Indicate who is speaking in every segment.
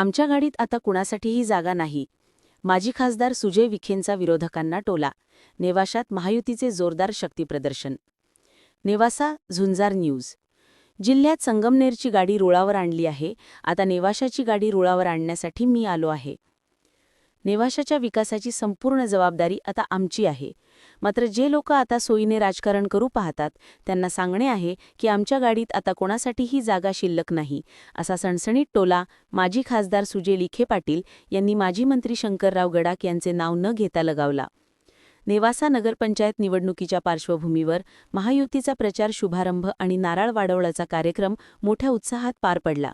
Speaker 1: आमच्या गाडीत आता कुणासाठीही जागा नाही. माजी खासदार सुजय विखेंचा विरोधकांना टोला. नेवाशात महायुतीचे जोरदार शक्तीप्रदर्शन नेवासा झुंजार न्यूज. जिल्ह्यात संगमनेरची गाडी रुळावर आणली आहे. आता नेवाशाची गाडी रुळावर आणण्यासाठी मी आलो आहे. नेवाशाच्या विकासाची संपूर्ण जबाबदारी आता आमची आहे. मात्र जे लोक आता सोयीने राजकारण करू पाहतात त्यांना सांगणे आहे की आमच्या गाडीत आता कोणासाठीही जागा शिल्लक नाही असा सणसणीत टोला माजी खासदार सुजय लिखे पाटील यांनी माजी मंत्री शंकरराव गडाख यांचे नाव न घेता लगावला. नेवासा नगरपंचायत निवडणुकीच्या पार्श्वभूमीवर महायुतीचा प्रचार शुभारंभ आणि नारळ वाढवण्याचा कार्यक्रम मोठ्या उत्साहात पार पडला.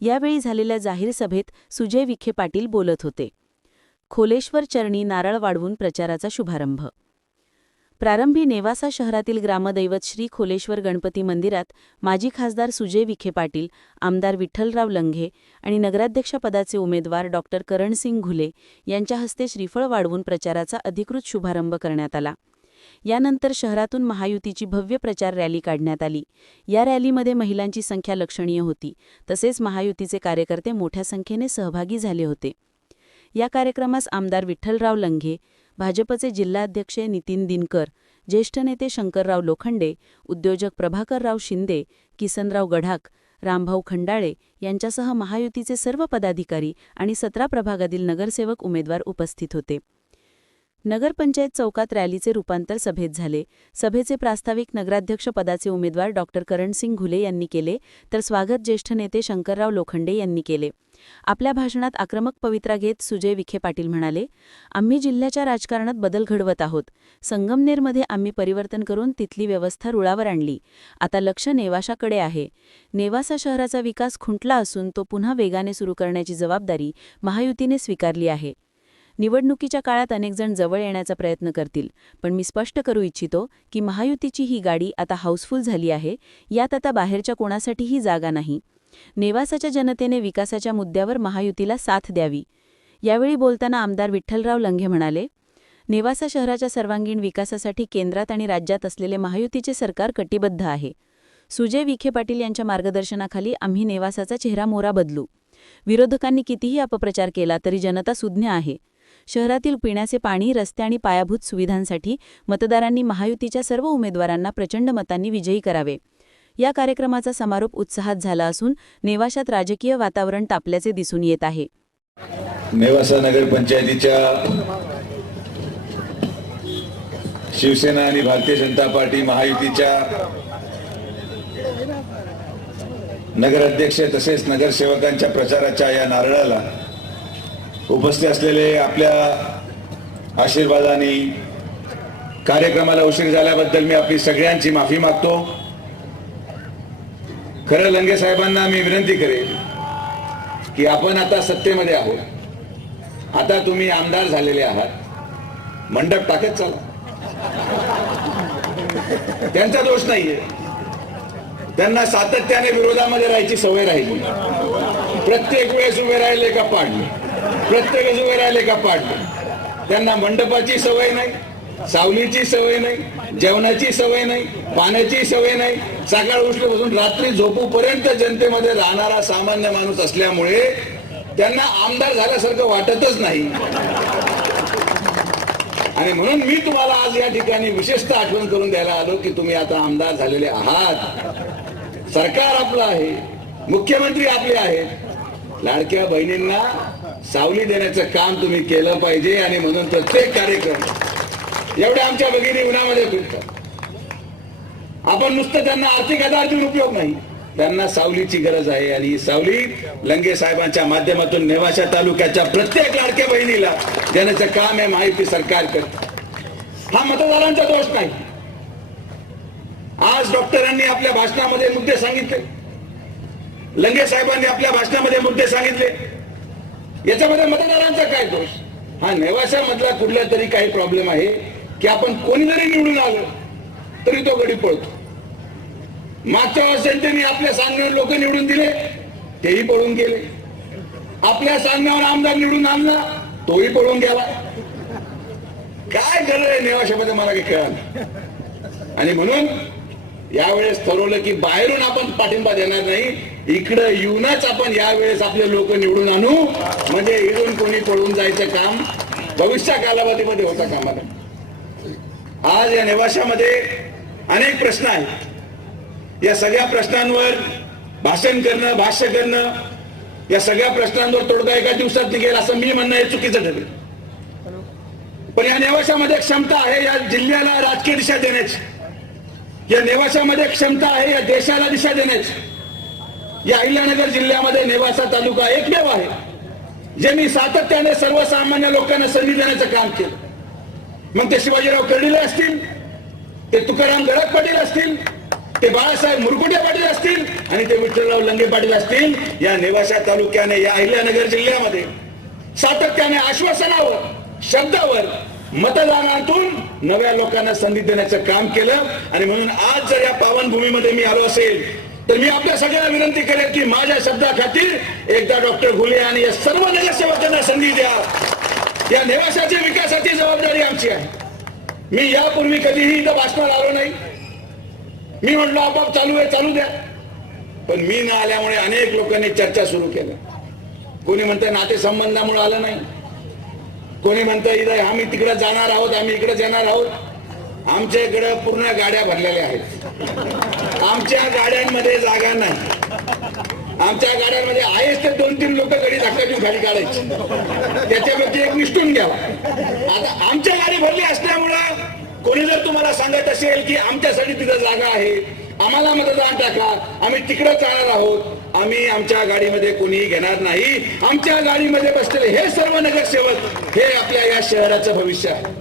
Speaker 1: यावेळी झालेल्या जाहीर सभेत सुजय विखे पाटील बोलत होते. खोलेश्वर चरणी नारळ वाढवून प्रचाराचा शुभारंभ प्रारंभी नेवासा शहरातील ग्रामदैवत श्री खोलेश्वर गणपती मंदिरात माजी खासदार सुजय विखे पाटील आमदार विठ्ठलराव लंघे आणि नगराध्यक्षपदाचे उमेदवार डॉक्टर करणसिंग घुले यांच्या हस्ते श्रीफळ वाढवून प्रचाराचा अधिकृत शुभारंभ करण्यात आला. यानंतर शहरातून महायुतीची भव्य प्रचार रॅली काढण्यात आली. या रॅलीमध्ये महिलांची संख्या लक्षणीय होती. तसेच महायुतीचे कार्यकर्ते मोठ्या संख्येने सहभागी झाले होते. या कार्यक्रमास आमदार विठ्ठलराव लंघे भाजपचे जिल्हाध्यक्ष नितीन दिनकर ज्येष्ठ नेते शंकरराव लोखंडे उद्योजक प्रभाकरराव शिंदे किसनराव गढाक रामभाऊ खंडाळे यांच्यासह महायुतीचे सर्व पदाधिकारी आणि सतरा प्रभागातील नगरसेवक उमेदवार उपस्थित होते. नगरपंचायत चौकात रॅलीचे रूपांतर सभेत झाले. सभेचे प्रास्ताविक नगराध्यक्ष पदाचे उमेदवार डॉक्टर करणसिंग घुले यांनी केले तर स्वागत ज्येष्ठ नेते शंकरराव लोखंडे यांनी केले. आपल्या भाषणात आक्रमक पवित्रा घेत सुजय विखे पाटील म्हणाले आम्ही जिल्ह्याच्या राजकारणात बदल घडवत आहोत. संगमनेरमध्ये आम्ही परिवर्तन करून तिथली व्यवस्था रुळावर आणली. आता लक्ष नेवाशाकडे आहे. नेवासा शहराचा विकास खुंटला असून तो पुन्हा वेगाने सुरू करण्याची जबाबदारी महायुतीने स्वीकारली आहे. निवडणुकीच्या काळात अनेकजण जवळ येण्याचा प्रयत्न करतील. पण मी स्पष्ट करू इच्छितो की महायुतीची ही गाडी आता हाऊसफुल झाली आहे यात आता बाहेरच्या कोणासाठीही जागा नाही. नेवासाच्या जनतेने विकासाच्या मुद्द्यावर महायुतीला साथ द्यावी. यावेळी बोलताना आमदार विठ्ठलराव लंघे म्हणाले नेवासा शहराच्या सर्वांगीण विकासासाठी केंद्रात आणि राज्यात असलेले महायुतीचे सरकार कटिबद्ध आहे. सुजय विखे पाटील यांच्या मार्गदर्शनाखाली आम्ही नेवासाचा चेहरा मोरा बदलू. विरोधकांनी कितीही अपप्रचार केला तरी जनता सुज्ञ आहे. शहरातील पिण्याचे पाणी रस्ते आणि पायाभूत सुविधांसाठी मतदारांनी महायुतीच्या सर्व उमेदवारांना प्रचंड मतांनी विजयी करावे. या कार्यक्रमाचा समारोप उत्साहात झाला असून नेवाशात राजकीय वातावरण तापल्याचे दिसून येत आहे.
Speaker 2: नेवासा नगरपंचायतीच्या शिवसेना आणि भारतीय जनता पार्टी महायुतीच्या नगराध्यक्ष तसेच नगरसेवकांच्या प्रचाराच्या या नारळाला उपस्थित असलेले आपल्या आशीर्वादाने कार्यक्रमाला उशीर झाल्याबद्दल मी आपली सगळ्यांची माफी मागतो. खरं लंगे साहेबांना मी विनंती करेन की आपण आता सत्तेमध्ये आहोत. आता तुम्ही आमदार झालेले आहात. मंडप टाकत चाला. त्यांचा दोष नाहीये. त्यांना सातत्याने विरोधामध्ये राहायची सवय राहिली. प्रत्येक वेळेस उभे राहिले का पाडले? प्रत्येक वेळेस आले का पाडले त्यांना मंडपाची सवय नाही सावलीची सवय नाही जेवणाची सवय नाही पाण्याची सवय नाही. सकाळ उठल्यापासून रात्री झोपूपर्यंत जनतेमध्ये राहणारा सामान्य माणूस असल्यामुळे त्यांना आमदार झाल्यासारखं वाटतच नाही. आणि म्हणून मी तुम्हाला आज या ठिकाणी विशेषतः आठवण करून द्यायला आलो की तुम्ही आता आमदार झालेले आहात. सरकार आपलं आहे मुख्यमंत्री आपले आहेत. लाडक्या बहिणींना सावली देण्याचं काम तुम्ही केलं पाहिजे आणि म्हणून प्रत्येक कार्यक्रम एवढ्या आमच्या भगिनी उन्हामध्ये फिरतात. आपण नुसतं त्यांना आर्थिक आधार देऊन उपयोग नाही. त्यांना सावलीची गरज आहे आणि ही सावली लंगे साहेबांच्या माध्यमातून नेवाशा तालुक्याच्या प्रत्येक लाडक्या बहिणीला देण्याचं काम आहे माहिती सरकार करत. हा मतदारांचा दोष नाही. आज डॉक्टरांनी आपल्या भाषणामध्ये मुद्दे सांगितले. लंगे साहेबांनी आपल्या भाषणामध्ये मुद्दे सांगितले. याच्यामध्ये मतदारांचा काय दोष? हा नेवाशा मधला कुठल्या तरी काही प्रॉब्लेम आहे की आपण कोणी जरी निवडून आलो तरी तो गडी पळतो. मागच्या असेल त्यांनी आपल्या सांगण्यावर लोक निवडून दिले तेही पळून गेले. आपल्या सांगण्यावर आमदार निवडून आणला तोही पळून गेला. काय झालं आहे नेवाशामध्ये मला काही कळालं आणि म्हणून यावेळेस ठरवलं की बाहेरून आपण पाठिंबा देणार नाही इकडं येऊनच आपण यावेळेस आपले लोक निवडून आणू. म्हणजे इथून कोणी पळून जायचं काम भविष्य कालावधीमध्ये होता कामाला. आज या निवासामध्ये अनेक प्रश्न आहेत. या सगळ्या प्रश्नांवर भाषण करणं भाष्य करणं या सगळ्या प्रश्नांवर तोडगा एका दिवसात निघेल असं मी म्हणणं हे चुकीचं ठरेल. पण या नेवाशामध्ये क्षमता आहे या जिल्ह्याला राजकीय दिशा देण्याची. या नेवाशामध्ये क्षमता आहे या देशाला दिशा देण्याची. या अहिल्यानगर जिल्ह्यामध्ये नेवासा तालुका एकमेव आहे. जे मी सातत्याने सर्वसामान्य लोकांना संधी देण्याचं काम केलं. मग ते शिवाजीराव कर्डिले असतील ते तुकाराम गडाख पाटील असतील ते बाळासाहेब मुरकुटे पाटील असतील आणि ते विठ्ठलराव लंगे पाटील असतील या नेवासा तालुक्याने या अहिल्यानगर जिल्ह्यामध्ये सातत्याने आश्वासनावर शब्दावर मतदानातून नव्या लोकांना संधी देण्याचं काम केलं. आणि म्हणून आज जर या पावनभूमीमध्ये मी आलो असेल तर मी आपल्या सगळ्यांना विनंती करेल की माझ्या शब्दाखातीर एकदा डॉक्टर घुले आणि या सर्व नगरसेवकांना संधी द्या. या निवासाच्या विकासाची जबाबदारी आमची आहे. मी यापूर्वी कधीही इथं भाषणाला आलो नाही. मी म्हटलो आपाप चालू आहे चालू द्या. पण मी न आल्यामुळे अनेक लोकांनी चर्चा सुरू केल्या. कोणी म्हणतं नातेसंबंधामुळे आलं नाही. कोणी म्हणतं इथं आम्ही तिकडे जाणार आहोत आम्ही इकडे जाणार आहोत. आमच्या इकडं पूर्ण गाड्या भरलेल्या आहेत. आमच्या गाड्यांमध्ये जागा नाही. आमच्या गाड्यांमध्ये आहेच ते दोन तीन लोक गडी धक्का देऊन खाली काढायची. त्याच्यापैकी एक निष्ठून घ्यावा. आता आमच्या गाडी भरली असल्यामुळं कोणी जर तुम्हाला सांगत असेल की आमच्यासाठी तिथं जागा आहे आम्हाला मतदान टाका आम्ही तिकडे जाणार आहोत आम्ही आमच्या गाडीमध्ये कोणीही घेणार नाही. आमच्या गाडीमध्ये बसलेले हे सर्व नगरसेवक हे आपल्या या शहराचं भविष्य आहे.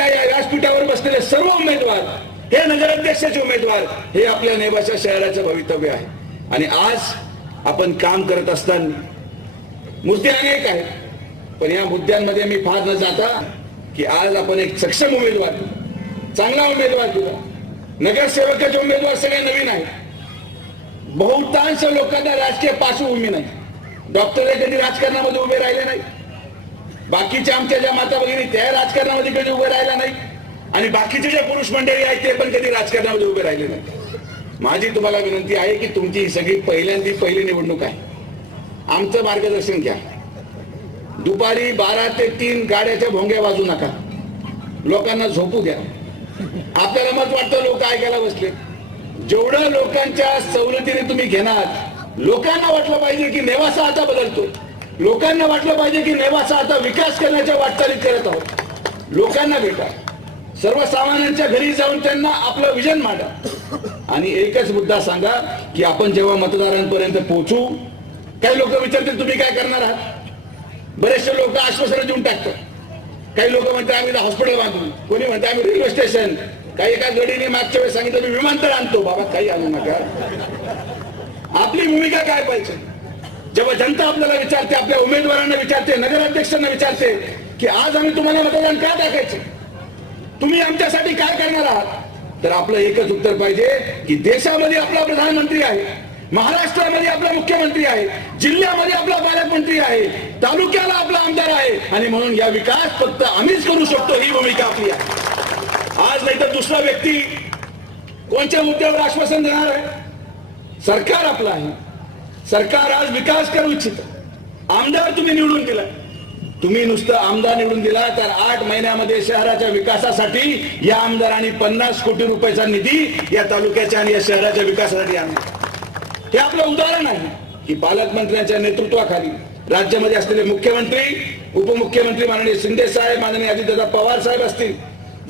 Speaker 2: आमच्या या व्यासपीठावर बसलेले सर्व उमेदवार हे नगराध्यक्षाचे उमेदवार हे आपल्या नेबाच्या शहराचं भवितव्य आहे. आणि आज आपण काम करत असताना मुद्दे अनेक आहेत पण या मुद्द्यांमध्ये मी फार न जाता की आज आपण एक सक्षम उमेदवार चांगला उमेदवार दिला. नगरसेवकाचे उमेदवार सगळे नवीन आहेत. बहुतांश लोकांना राजकीय पार्श्वभूमी नाही. डॉक्टर कधी राजकारणामध्ये उभे राहिले नाही बाकीच्या आमच्या ज्या माता भगिनी त्या राजकारणामध्ये कधी उभे राहिल्या नाही. आणि बाकीचे जे पुरुष मंडळी आहेत ते पण कधी राजकारणामध्ये उभे राहिले नाही. माझी तुम्हाला विनंती आहे की तुमची ही सगळी पहिल्यांदी पहिली निवडणूक आहे. आमचं मार्गदर्शन घ्या. दुपारी बारा ते तीन गाड्याच्या भोंग्या वाजू नका. लोकांना झोपू द्या. आपल्याला मत वाटतं लोक ऐकायला बसले. जेवढं लोकांच्या सवलतीने तुम्ही घेणार लोकांना वाटलं पाहिजे की नेवासा आता बदलतो लोकांना वाटलं पाहिजे की नेवासा आता विकास करण्याच्या वाटचालीत करत आहोत. लोकांना भेटा. सर्वसामान्यांच्या घरी जाऊन त्यांना आपलं विजन मांडा. आणि एकच मुद्दा सांगा की आपण जेव्हा मतदारांपर्यंत पोहोचू काही लोक विचारतील तुम्ही काय करणार आहात? बरेचसे लोक आश्वासनं देऊन टाकतात. काही लोक म्हणतात आम्ही हॉस्पिटल बांधू कोणी म्हणते आम्ही रेल्वे स्टेशन काही एका गडीने मागच्या वेळेस सांगितलं मी विमानतळ आणतो. बाबा काही आणू नका. आपली भूमिका काय पाहिजे? जेव्हा जनता आपल्याला विचारते आपल्या उमेदवारांना विचारते नगराध्यक्षांना विचारते की आज आम्ही तुम्हाला मतदान का टाकायचे? तुम्ही आमच्यासाठी काय करणार आहात? तर आपलं एकच उत्तर पाहिजे की देशामध्ये आपला प्रधानमंत्री आहे महाराष्ट्रामध्ये आपला मुख्यमंत्री आहे जिल्ह्यामध्ये आपला पालकमंत्री आहे तालुक्याला आपला आमदार आहे आणि म्हणून या विकास फक्त आम्हीच करू शकतो ही भूमिका आपली आहे. आज नाही तर दुसरा व्यक्ती कोणत्या मुद्द्यावर आश्वासन देणार आहे? सरकार आपलं आहे. सरकार आज विकास करू इच्छित. आमदार तुम्ही निवडून दिला तुम्ही नुसतं आमदार निवडून दिला तर आठ महिन्यामध्ये शहराच्या विकासासाठी या आमदारांनी पन्नास कोटी रुपयाचा निधी या तालुक्याच्या आणि या शहराच्या विकासासाठी आणला. हे आपलं उदाहरण आहे. की पालकमंत्र्यांच्या नेतृत्वाखाली राज्यामध्ये असलेले मुख्यमंत्री उपमुख्यमंत्री माननीय शिंदे साहेब माननीय आदित्यदा पवार साहेब असतील.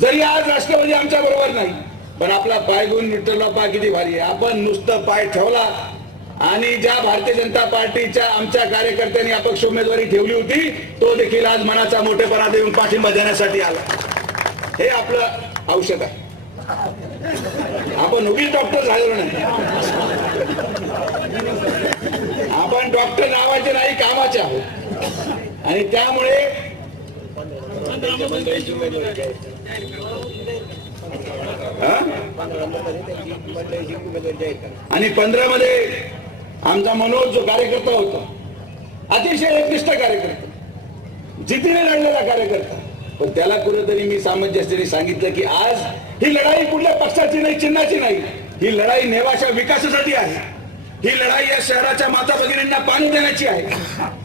Speaker 2: जरी आज राष्ट्रवादी आमच्या बरोबर नाही पण आपला पाय घेऊन विठ्ठलला पाय किती भारी आहे. आपण नुसतं पाय ठेवला आणि ज्या भारतीय जनता पार्टीच्या आमच्या कार्यकर्त्यांनी अपक्ष उमेदवारी ठेवली होती तो देखील आज मनाचा मोठेपणा देऊन पाठिंबा देण्यासाठी आला. हे आपलं औषध आहे. आपण उगीच डॉक्टर झालेलो नाही. आपण डॉक्टर नावाचे नाही कामाचे आहोत. आणि त्यामुळे आणि पंधरा मध्ये आमचा मनोज जो कार्यकर्ता होता अतिशय एकनिष्ठ कार्यकर्ता. जिद्दीने लढलेला कार्यकर्ता. पण त्याला कुठेतरी मी सामंजस्याने सांगितलं की आज ही लढाई कुठल्या पक्षाची नाही चिन्हाची नाही. ही लढाई नेवाच्या विकासासाठी आहे. ही लढाई या शहराच्या माता भगिनींना पाणी देण्याची आहे.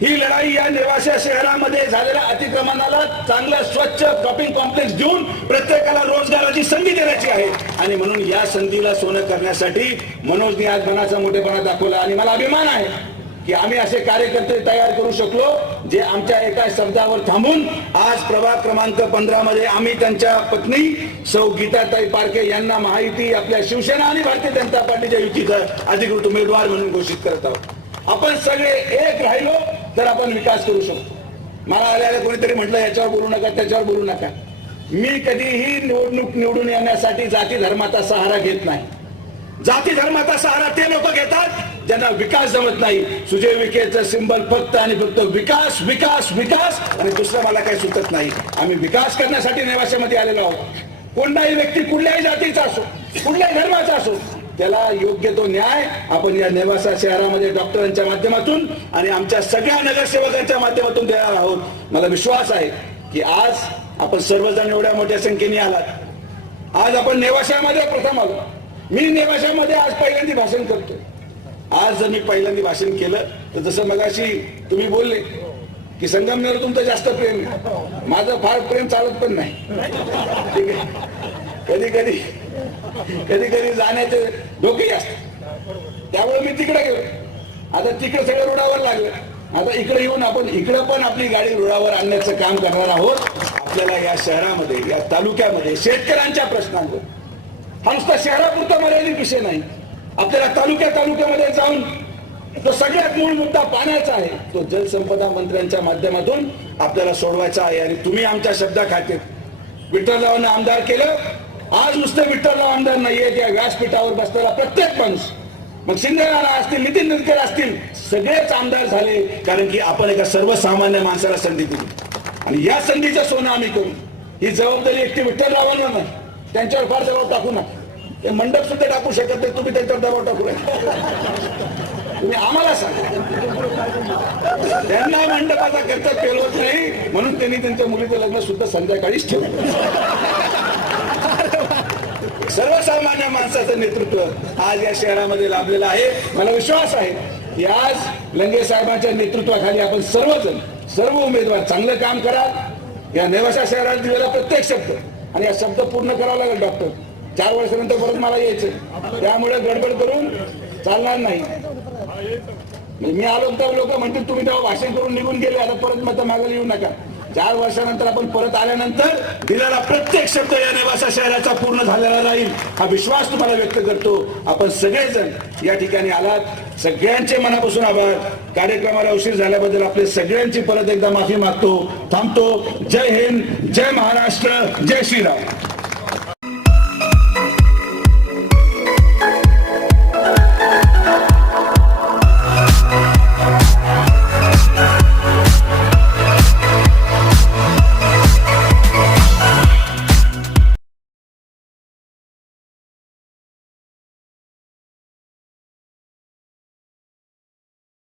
Speaker 2: ही लढाई या नेवाशा शहरामध्ये झालेल्या अतिक्रमणाला चांगला स्वच्छ शॉपिंग कॉम्प्लेक्स देऊन प्रत्येकाला रोजगाराची संधी देण्याची आहे. आणि म्हणून या संधीला सोनं करण्यासाठी मनोजने आज मनाचा मोठेपणा दाखवला आणि मला अभिमान आहे. की आम्ही असे कार्यकर्ते तयार करू शकलो जे आमच्या एका शब्दावर थांबून आज प्रभाग क्रमांक पंधरा मध्ये आम्ही त्यांच्या पत्नी सौ गीताताई पारखे यांना माहिती आपल्या शिवसेना आणि भारतीय जनता पार्टीच्या युतीचा अधिकृत उमेदवार म्हणून घोषित करत आहोत. आपण सगळे एक राहिलो तर आपण विकास करू शकतो. मला आल्याला कोणीतरी म्हटलं याच्यावर बोलू नका त्याच्यावर बोलू नका. मी कधीही निवडणूक निवडून येण्यासाठी जाती धर्माचा सहारा घेत नाही. जाती धर्माचा सहारा ते लोक घेतात ज्यांना विकास जमत नाही. सुजय विखेचं सिंबल फक्त आणि फक्त विकास विकास विकास आणि दुसरं मला काही सुचत नाही. आम्ही विकास करण्यासाठी नेवाशामध्ये आलेलो आहोत. कोणताही व्यक्ती कुठल्याही जातीचा असो कुठल्याही धर्माचा असो त्याला योग्य तो न्याय आपण या नेवासा शहरामध्ये डॉक्टरांच्या माध्यमातून आणि आमच्या सगळ्या नगरसेवकांच्या माध्यमातून देणार आहोत. मला विश्वास आहे की आज आपण सर्वजण एवढ्या मोठ्या संख्येने आलात. आज आपण नेवाशामध्ये प्रथम आलो. मी नेवाशामध्ये आज पहिल्यांदा भाषण करतोय. आज जर मी पहिल्यांदा भाषण केलं तर जसं मगाशी तुम्ही बोलले की संगमनेर तुमचं जास्त प्रेम आहे. माझं फार प्रेम चालत पण नाही. ठीक आहे? कधी कधी कधी कधी जाण्याचे धोके असतात. त्यामुळे मी तिकडे गेलो. आता तिकडे सगळं रोडावर लागलं. आता इकडे येऊन आपण इकडे पण आपली गाडी रुळावर आणण्याचं काम करणार आहोत. आपल्याला या शहरामध्ये या तालुक्यामध्ये शेतकऱ्यांच्या प्रश्नांवर. हा नुसता शहरापुरता मर्यादित विषय नाही. आपल्याला तालुक्या तालुक्यामध्ये जाऊन तो सगळ्यात मूळ मुद्दा पाण्याचा आहे. तो जलसंपदा मंत्र्यांच्या माध्यमातून आपल्याला सोडवायचा आहे आणि तुम्ही आमच्या शब्दाखातीर विठ्ठलरावांना आमदार केलं. आज नुसतं विठ्ठलराव आमदार नाहीये त्या व्यासपीठावर बसलेला प्रत्येक माणूस. मग शिंदेना असतील नितीन निलकर असतील सगळेच आमदार झाले कारण की आपण एका सर्वसामान्य माणसाला संधी दिली. आणि या संधीचं सोनं आम्ही करू. ही जबाबदारी एकटी विठ्ठलरावांना नाही त्यांच्यावर फार जवळ टाकू नका. ते मंडप सुद्धा टाकू शकत नाही तुम्ही त्यांच्यावर दबाव टाकू नये तुम्ही आम्हाला सांगा. त्यांना मंडपाचा खर्च पेलवत नाही म्हणून त्यांनी त्यांच्या मुलीचं लग्न सुद्धा संध्याकाळीच ठेवलं. सर्वसामान्य माणसाचं नेतृत्व आज या शहरामध्ये लाभलेलं आहे. मला विश्वास आहे की आज लंगे साहेबांच्या नेतृत्वाखाली आपण सर्वजण सर्व उमेदवार चांगलं काम करा या नेवाशा शहरात दिलेला प्रत्येक शब्द आणि हा शब्द पूर्ण करावा लागेल डॉक्टर. चार वर्षानंतर परत मला यायचं. त्यामुळे गडबड करून चालणार नाही. म्हणजे मी आलो तर लोक म्हणतील तुम्ही तेव्हा भाषण करून निघून गेले आता परत मत मागायला येऊ नका. चार वर्षानंतर आपण परत आल्यानंतर दिलेला प्रत्येक शब्द या नेवासा शहराचा पूर्ण झालेला राहील हा विश्वास तुम्हाला व्यक्त करतो. आपण सगळेजण या ठिकाणी आलात. सगळ्यांचे मनापासून आभार. कार्यक्रमाला उशीर झाल्याबद्दल आपले सगळ्यांची परत एकदा माफी मागतो थांबतो. जय हिंद जय महाराष्ट्र जय श्रीराम.